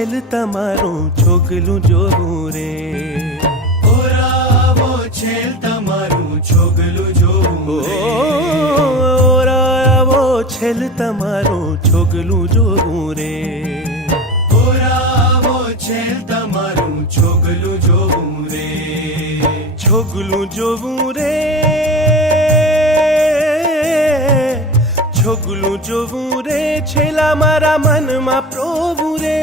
છેલ તમારું છોગલું જોવું રે ઓરાવો છેલ તમારું છોગલું જોવું રે ઓરાવો છેલ તમારું છોગલું જોવું રે ઓરાવો છેલ તમારું છોગલું જોવું રે છોગલું જોવું રે છોગલું જોવું રે છેલા મારા મનમાં પ્રોવું રે